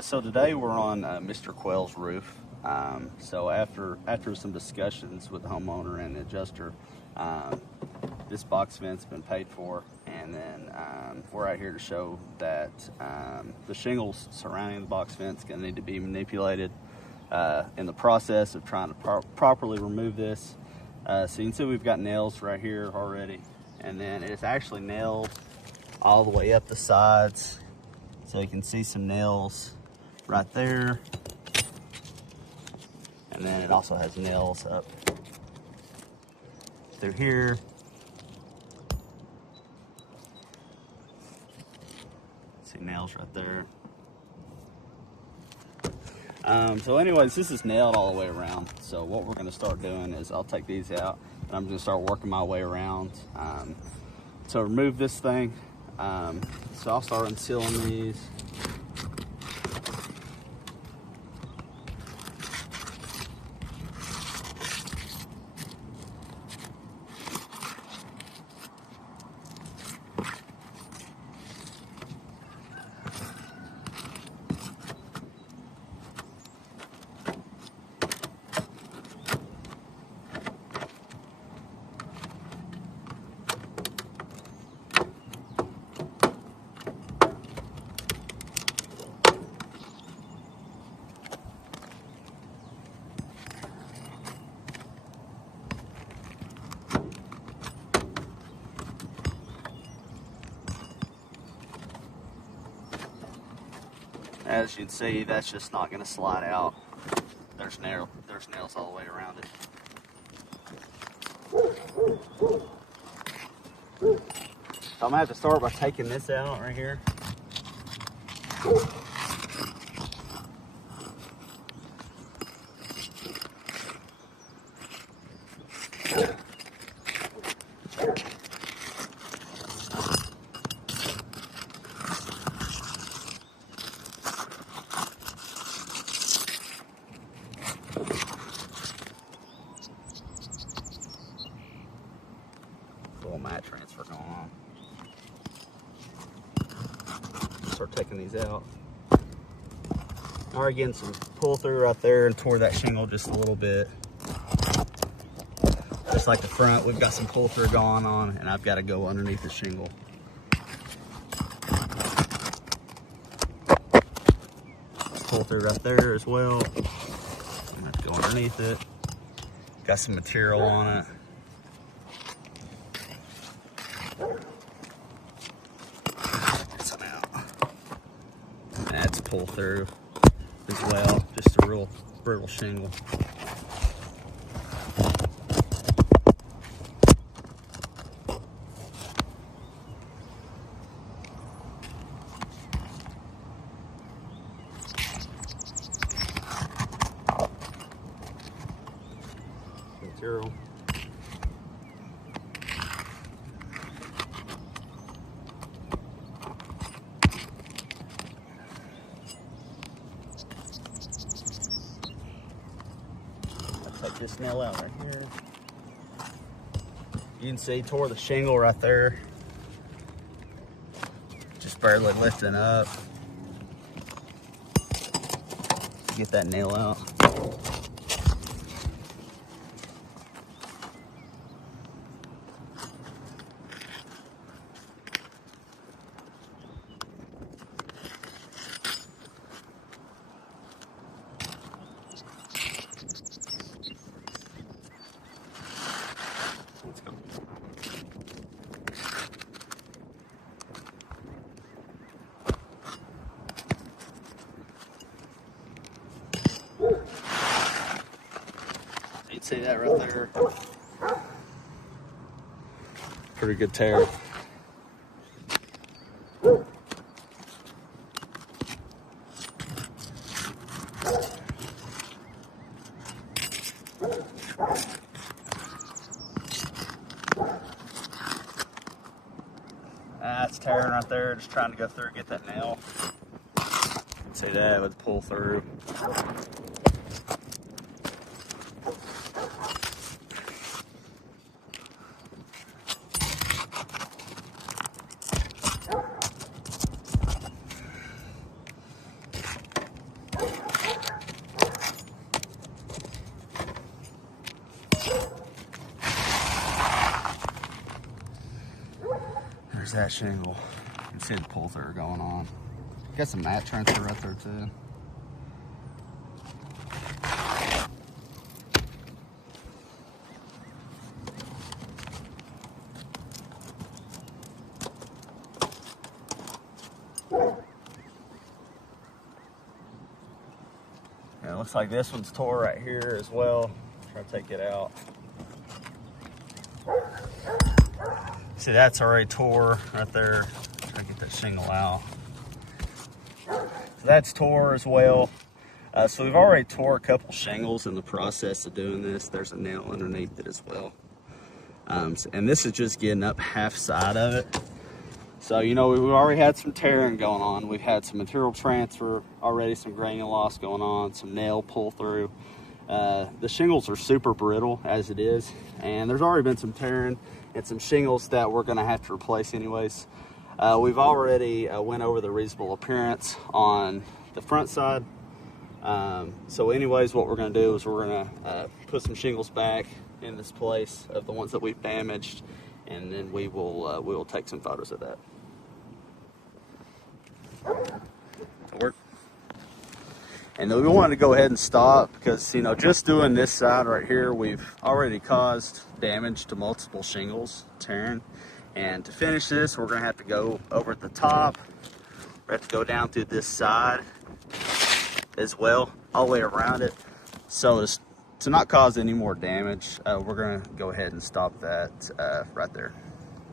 So today we're on Mr. Quell's roof. So after some discussions with the homeowner and the adjuster, this box vent's been paid for, and then we're out here to show that the shingles surrounding the box vent's going to need to be manipulated. In the process of trying to properly remove this, so you can see we've got nails right here already, and then it's actually nailed all the way up the sides. So you can see some nails right there. And then it also has nails up through here. See nails right there. So anyways, this is nailed all the way around. So what we're gonna start doing is I'll take these out and I'm gonna start working my way around to remove this thing. So I'll start unsealing these. As you can see, that's just not going to slide out. There's nails all the way around it. So I'm going to have to start by taking this out right here. Little mat transfer going on. Start taking these out. Already getting some pull through right there and tore that shingle just a little bit. Just like the front, we've got some pull through going on, and I've got to go underneath the shingle. Pull through right there as well. I'm gonna have to go underneath it. Got some material on it. Some out. That's pull through as well. Just a real brittle shingle. Material. Take this nail out right here. You can see tore the shingle right there. Just barely lifting up. Get that nail out. Let's go. You'd see that right there. Pretty good tear. That's tearing right there, just trying to go through and get that nail. See that would pull through. There's that shingle. You can see the pull through going on. Got some mat transfer right there too. Yeah, it looks like this one's tore right here as well. Try to take it out. See, that's already tore right there. Try to get that shingle out. So that's tore as well. So we've already tore a couple shingles in the process of doing this. There's a nail underneath it as well. And this is just getting up half side of it. So, you know, we've already had some tearing going on. We've had some material transfer already, some granule loss going on, some nail pull through. The shingles are super brittle as it is, and there's already been some tearing and some shingles that we're gonna have to replace anyways. We've already went over the reasonable appearance on the front side. So anyways, what we're gonna do is we're gonna put some shingles back in this place of the ones that we've damaged, and then we will take some photos of that. Work. And then we wanted to go ahead and stop because, you know, just doing this side right here, we've already caused damage to multiple shingles tearing. And to finish this, we're gonna have to go over at the top. We have to go down through this side as well, all the way around it. So to not cause any more damage, we're gonna go ahead and stop that right there.